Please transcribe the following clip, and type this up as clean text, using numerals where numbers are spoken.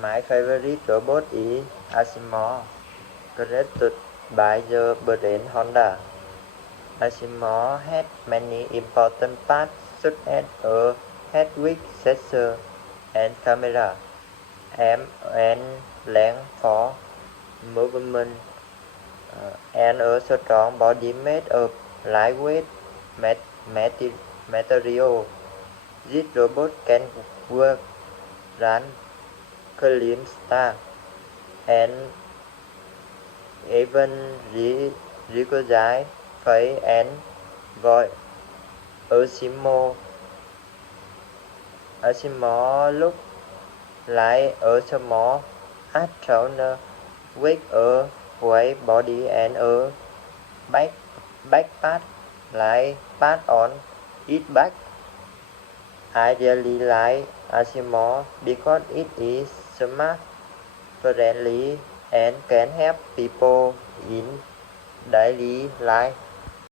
My favorite robot is Asimov, created by the Berlin Honda. Asimov had many important parts such as a head-with sensor and camera, arm and leg for movement, and a strong body made of lightweight material. This robot can work, run, climb stairs, and even recognize face and voice. Asimov looks like a small astronaut with a white body and a backpack like part on its back. I really like Asimov because it is smart, friendly, and can help people in daily life.